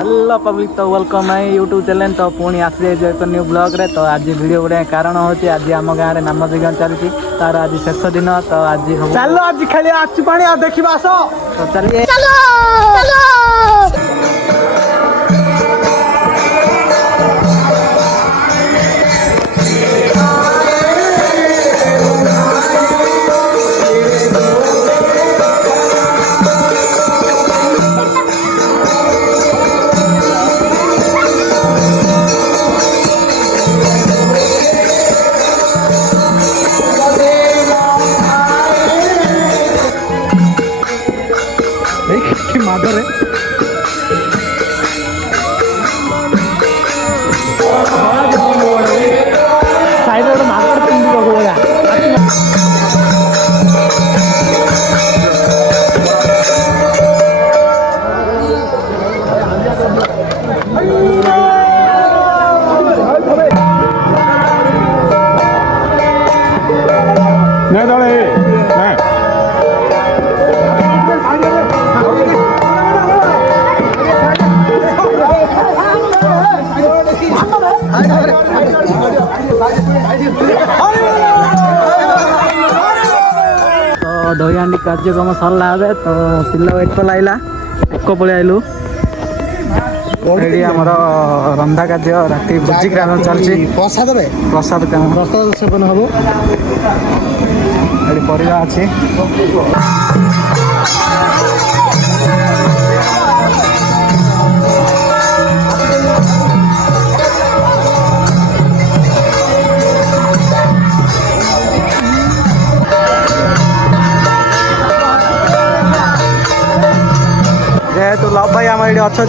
hello public तो welcome my YouTube channel तो पुणी आसी जाइए एक न्यू ब्लॉग रे तो आज वीडियो गुड़े कारण होची आज आम गाँव में नाम यज्ञ चलती तार आज शेष दिन तो आज चलो आज खेली आचु पानी आ देखिबा आसो तो चलिए चलो चलो माधर साइड में माधर पिंडी लगोया नहीं दौड़े तो दही कार्यक्रम सरला तो पिला एक लाइला एक पलि आइलु आमर रंधा कार्य राति भोजी ग्राम चलती प्रसाद प्रसाद प्रसाद सेवन हम ये परिवा अच्छी जेहेतु लव भाई आम ये अच्छा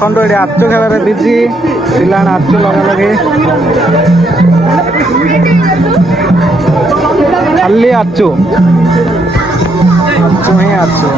खंडो ये आचु खेल बिजी पिला आचु लगा लगे खाली आचु आचु ही आचु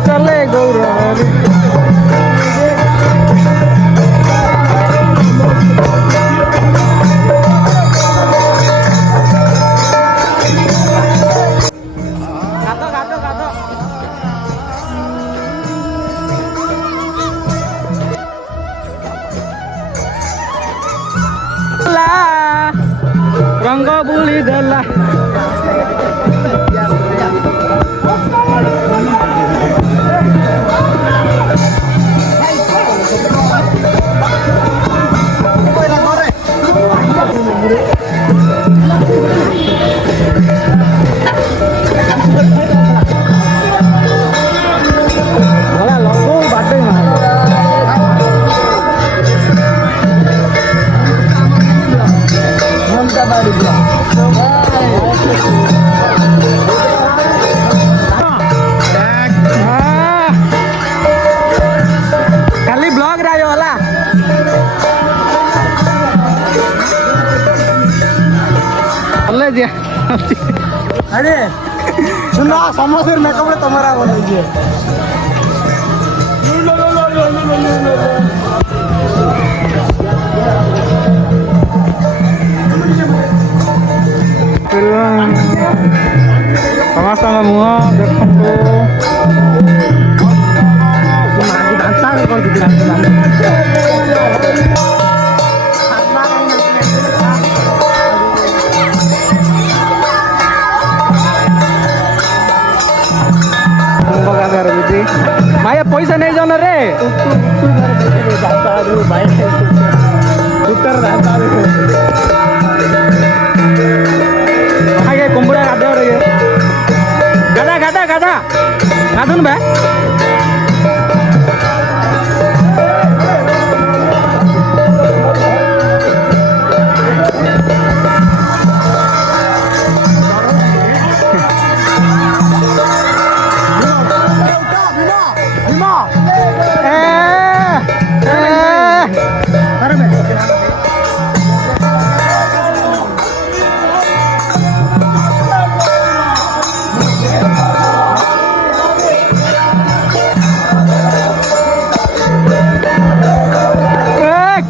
चले गौरव रंग बुली देला खाली ब्लॉग रहा वाला अरे सुनो समोसे मेकअप तुम्हारा बनाइए समस्त मुह देखो ए पैसा नहीं जाना रे हागे कुंबड़ा गाधे रे गाधा गाधा गाधा गाधुन बे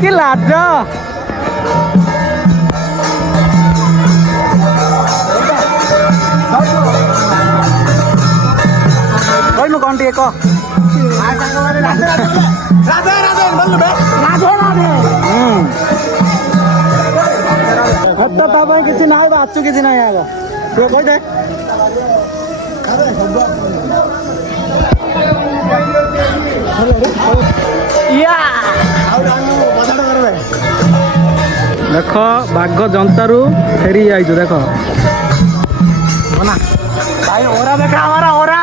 cái lạt ra coi một con tia co तो तपाईँ किसी ना आयो बाचु किसी ना आयो त्यो कोइ दे या देख बाघ जंतारू फेरी जाइछु देख भाई ओरा देखा हमारा ओरा